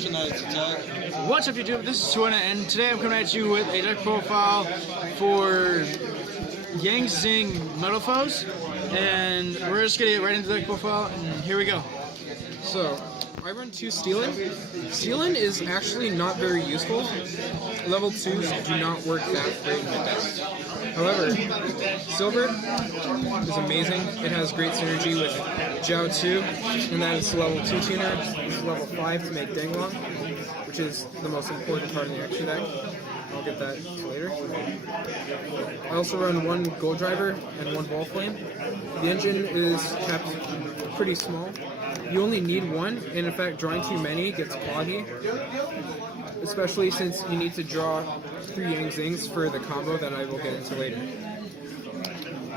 What's up YouTube, this is Tuana, and today I'm coming at you with a deck profile for Yang Zing Metalfoes, and we're just gonna get right into the deck profile, and here we go. So, I run 2 Stealin. Stealin is actually not very useful. Level 2s do not work that great in the deck. However, Silver is amazing. It has great synergy with Zhao 2, and that is level 2 tuner. It's level 5 to make Danglong, which is the most important part in the extra deck. I'll get that later. I also run 1 Gold Driver and 1 Ball Flame. The engine is kept pretty small. You only need 1, and in fact drawing too many gets cloggy. Especially since you need to draw 3 Yang Zings for the combo that I will get into later.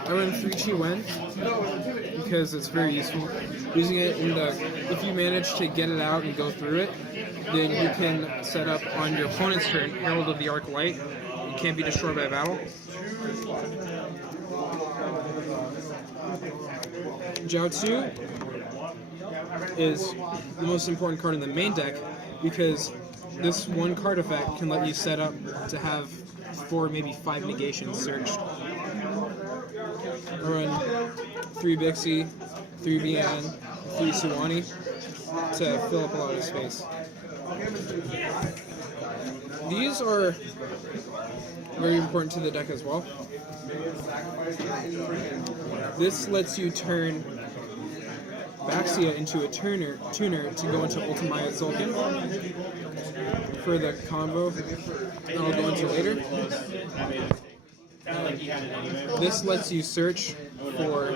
I run 3 Chi Wen because it's very useful. Using it in the, if you manage to get it out and go through it, then you can set up on your opponent's turn Herald of the Arc Light. You can't be destroyed by battle. Zhao 2 is the most important card in the main deck because this 1 card effect can let you set up to have 4, maybe 5 negations searched. I run 3 Bixie, 3 Bian, 3 Suwani to fill up a lot of space. These are very important to the deck as well. This lets you turn Baxia into a tuner to go into Ultimate Sulkin for the combo that I'll go into later. This lets you search for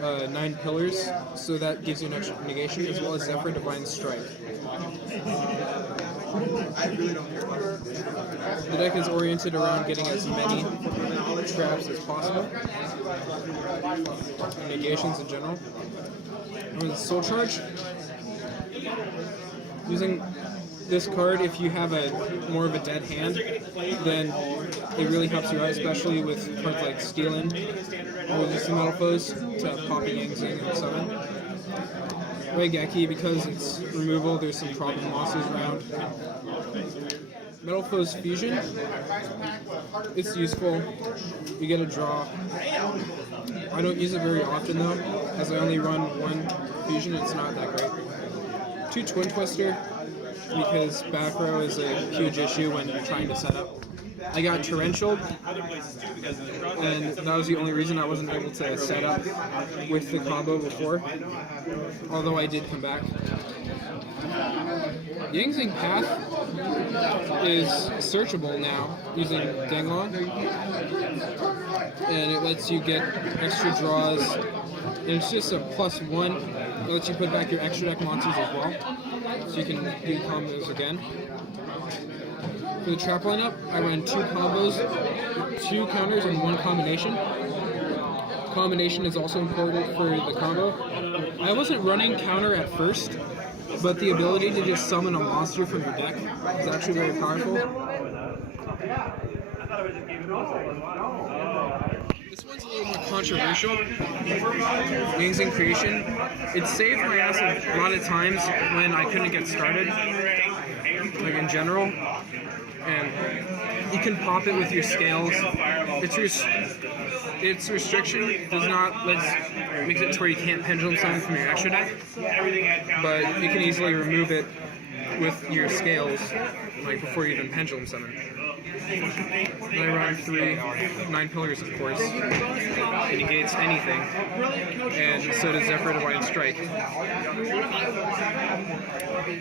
9 pillars, so that gives you an extra negation, as well as Zephyr Divine Strike. The deck is oriented around getting as many traps as possible, and negations in general. With Soul Charge, using this card, if you have more of a dead hand, then it really helps you out, especially with cards like Stealin or Zing Metalfoes to pop a Yang Zing and summon. Raigeki, because it's removal, there's some problem losses around. Metalfoes Fusion, it's useful. You get a draw. I don't use it very often though, as I only run 1 Fusion. It's not that great. 2 Twin Twister, because back row is a huge issue when you're trying to set up. I got torrential, and that was the only reason I wasn't able to set up with the combo before, although I did come back. Yang Zing Path is searchable now using Danglong, and it lets you get extra draws, and it's just a +1. It lets you put back your extra deck monsters as well, so you can do combos again. For the trap lineup, I ran 2 combos, 2 counters, and 1 combination. Combination is also important for the combo. I wasn't running counter at first, but the ability to just summon a monster from your deck is actually very powerful. This one's a little more controversial. Yang Zing Creation. It saved my ass a lot of times when I couldn't get started, like in general. And you can pop it with your scales. Its restriction does not makes it to where you can't pendulum summon from your extra deck, but you can easily remove it with your scales, like before you even pendulum summon. And I run 3 9 pillars, of course. It negates anything, and so does Zephyr Divine Strike.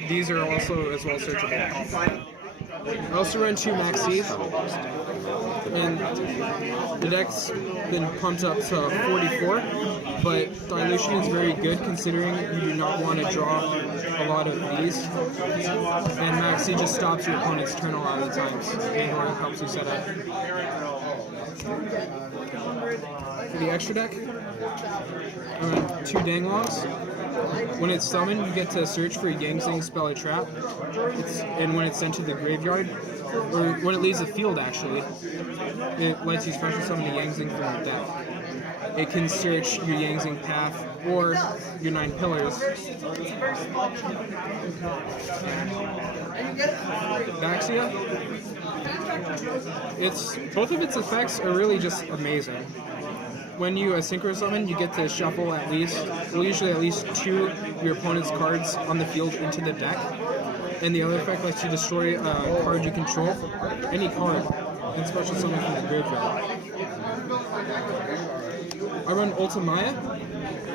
These are also as well searchable. I also run 2 Maxis, and the deck's been pumped up to 44, but dilution is very good considering you do not want to draw a lot of these, and Maxi just stops your opponent's turn a lot of the times, and or helps you set up. For the extra deck, I run 2 Danglongs. When it's summoned, you get to search for a Yang Zing spell or trap, and when it's sent to the graveyard, or when it leaves the field actually, it lets you special summon a Yang Zing from your deck. It can search your Yang Zing Path or your 9 pillars. Baxia. Both of its effects are really just amazing. When you synchro summon, you get to shuffle usually at least 2 of your opponent's cards on the field into the deck. And the other effect lets you destroy a card you control, any card, and special summon from the graveyard. I run Ultimaya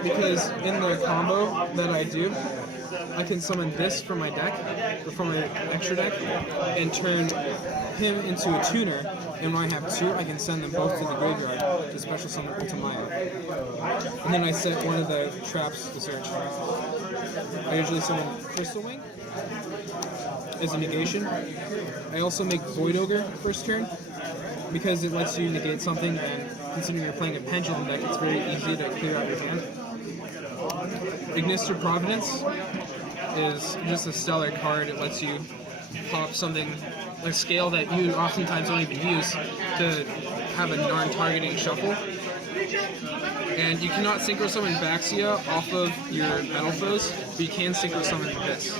because in the combo that I do, I can summon this from my deck, or from my extra deck, and turn him into a tuner, and when I have 2, I can send them both to the graveyard to special summon Ultimaya. And then I set one of the traps to search. I usually summon Crystal Wing as a negation. I also make Void Ogre first turn, because it lets you negate something, and considering you're playing a Pendulum deck, it's very easy to clear out your hand. Ignister Providence is just a stellar card. It lets you pop something, a scale that you oftentimes don't even use, to have a non-targeting shuffle. And you cannot synchro summon Baxia off of your Metalfoes, but you can synchro summon this.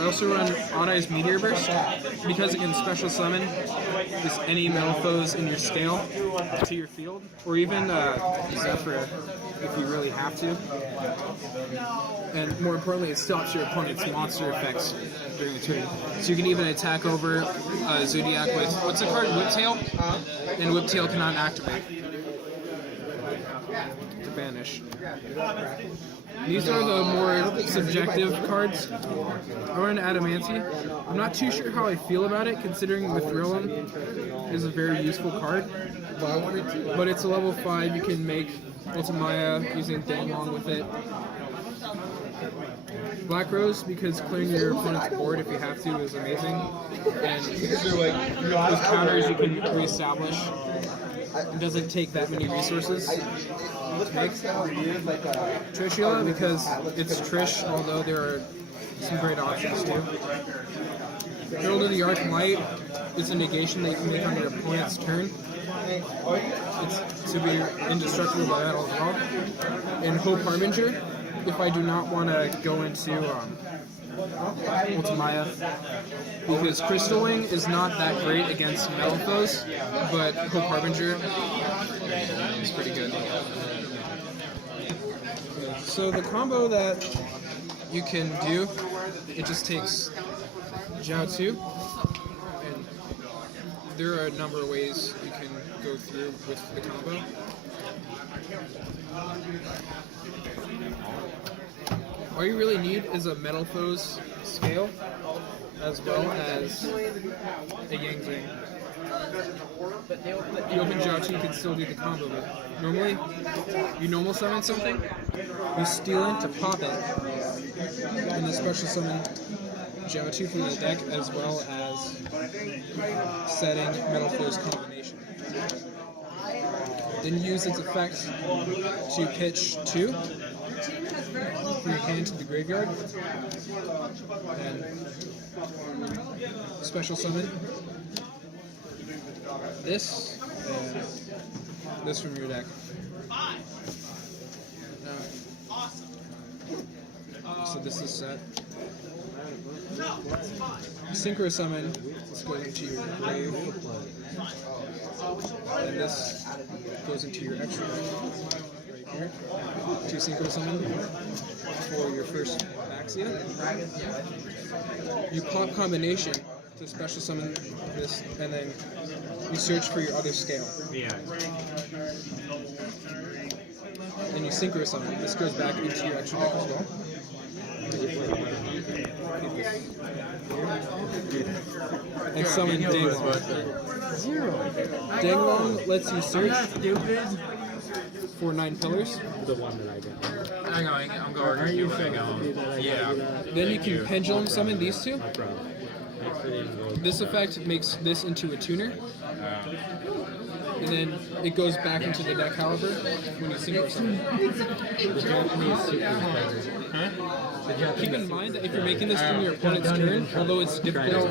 I also run Odd Eye's Meteor Burst because it can special summon just any Metalfoes in your scale to your field, or even Zephyr if you really have to. And more importantly, it stops your opponent's monster effects during the turn. So you can even attack over Zodiac with, what's the card? Whiptail? And Whiptail cannot activate to banish. These are the more subjective cards. I run Adamancy. I'm not too sure how I feel about it, considering the Thrillum is a very useful card. But it's a level 5, you can make Ultimaya using Danglong with it. Black Rose, because clearing your opponent's board if you have to is amazing. And with counters you can reestablish. It doesn't take that many resources to make. Trishula, because it's Trish, although there are some great options too. Herald of the Arc Light is a negation that you can make on your opponent's turn. It's to be indestructible by battle as well. And Hope Harbinger, if I do not want to go into Ultimaya, because Crystal Wing is not that great against Metalfoes, but Hope Harbinger is pretty good. So the combo that you can do, it just takes Jiao-2, and there are a number of ways you can go through with the combo. All you really need is a Metalfoes scale, as well as a Yang Zing. If you open Jiao-2, you can still do the combo, but normally, you normal summon something, you steal it to pop it, and then special summon Jiao-2 from the deck, as well as setting Metalfoes combination. Then use its effects to pitch 2 from your hand to the graveyard, and special summon this and this from your deck. So this is set. Synchro summon, this goes into your grave, and this goes into your extra deck right here. 2 synchro summon for your first Baxia. You pop combination to special summon this, and then you search for your other scale. And you synchro summon. This goes back into your extra deck as well. And summon Danglong. Danglong lets you search for 9 pillars. The one that I got. Hang on, I'm going. Are you Yeah. Then you can pendulum summon these 2. This effect makes this into a tuner. And then it goes back into the deck, however, when you synchro summon. Keep in mind that if you're making this from your opponent's turn, although it's difficult,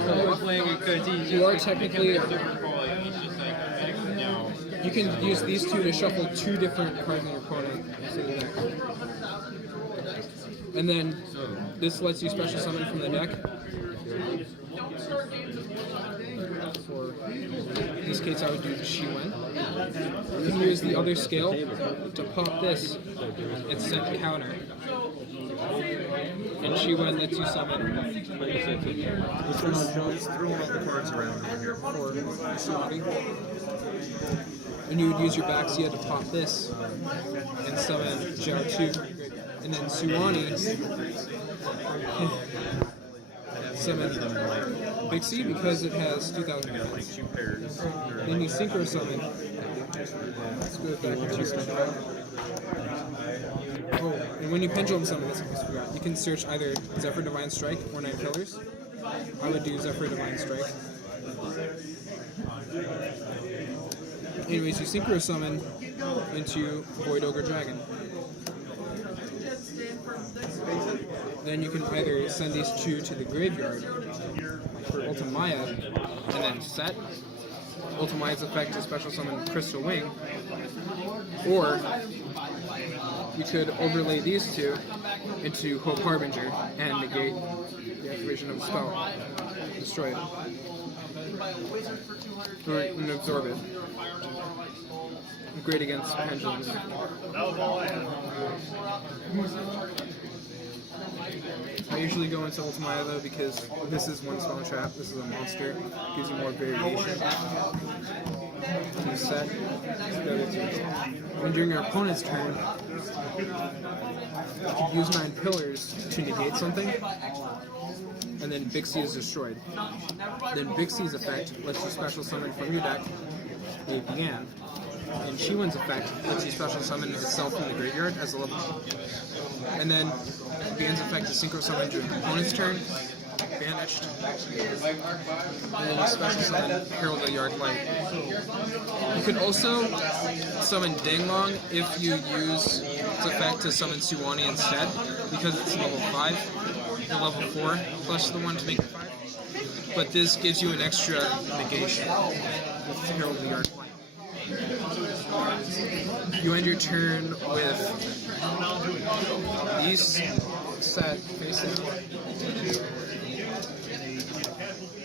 you are technically... You can use these 2 to shuffle 2 different cards in your opponent into the deck. And then this lets you special summon from the deck. For this case, I would do Shiwen. You can use the other scale to pop this and set a counter. And Shiwen lets you summon Just throwing all the cards around over here. for Suwani. And you would use your Baxia to pop this and summon Jiao 2. And then Suwani summon Big C because it has 2,000 defense. Two pairs. Then you synchro summon. Let's go back into your stuff. Oh, and when you pendulum summon, that's what I forgot. You can search either Zephyr Divine Strike or 9 Pillars. I would do Zephyr Divine Strike. Anyways, you synchro summon into Void Ogre Dragon. Then you can either send these two to the graveyard for Ultimaya and then set. Ultimaya's effect is special summon Crystal Wing. Or you could overlay these two into Hope Harbinger and negate the activation of a spell. Destroy it. Or and absorb it. Great against pendulums. I usually go into Ultimaya though because this is one spell trap, this is a monster, gives you more variation. You set the other two. And during your opponent's turn, you can use 9 Pillars to negate something, and then Big C is destroyed. Then Big C's effect lets you special summon from your deck with Yan. And Shiwen's effect lets you special summon itself from the graveyard as a level 2. And then Yan's effect is synchro summon during your opponent's turn, banished. And then you special summon Herald of Yard Light. You can also summon Danglong if you use its effect to summon Suwani instead, because it's level 5 and level 4 plus the 1 to make it 5. But this gives you an extra negation with Herald of Yard Light. You end your turn with these set faces,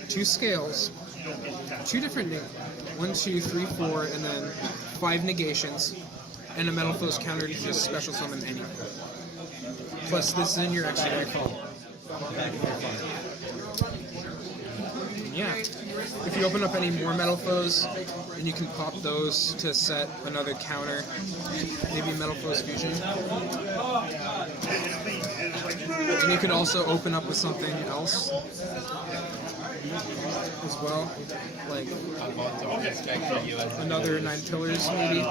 2 scales, 2 different 1, 2, 3, 4, and then 5 negations, and a Metalfoes counter to just special summon any. Plus, this is in your extra recall. Yeah. If you open up any more Metalfoes, then you can pop those to set another counter, maybe Metalfoes Fusion. And you can also open up with something else as well, like another 9 Pillars maybe.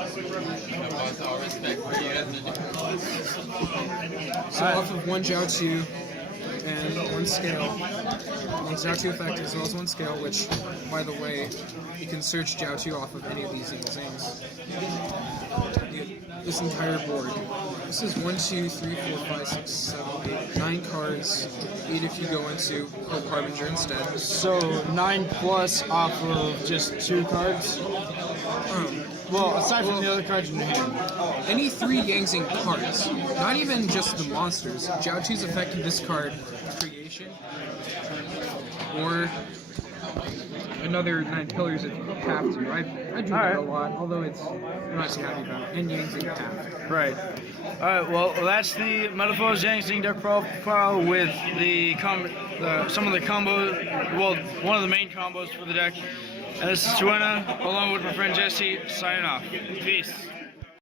So off of 1 Jiao 2 and 1 scale, 1 Jiao 2 effect as well as 1 scale, which, by the way, you can search Jiao 2 off of any of these Yang Zings. This entire board. This is 1, 2, 3, 4, 5, 6, 7, 8, 9 cards. 8 if you go into Hope Harbinger instead. So 9 plus off of just 2 cards? Well, aside from the other cards in your hand. Any 3 Yang Zing cards, not even just the monsters. Jiao 2's effect can discard Creation, or another 9 Pillars if you have to. I do that a lot, although I'm not too happy about it. And Yang Zing have. Right. Alright, well, that's the Metalfoes Yang Zing deck profile with the some of the combos, well, one of the main combos for the deck. And this is Suena, along with my friend Jesse, signing off. Peace.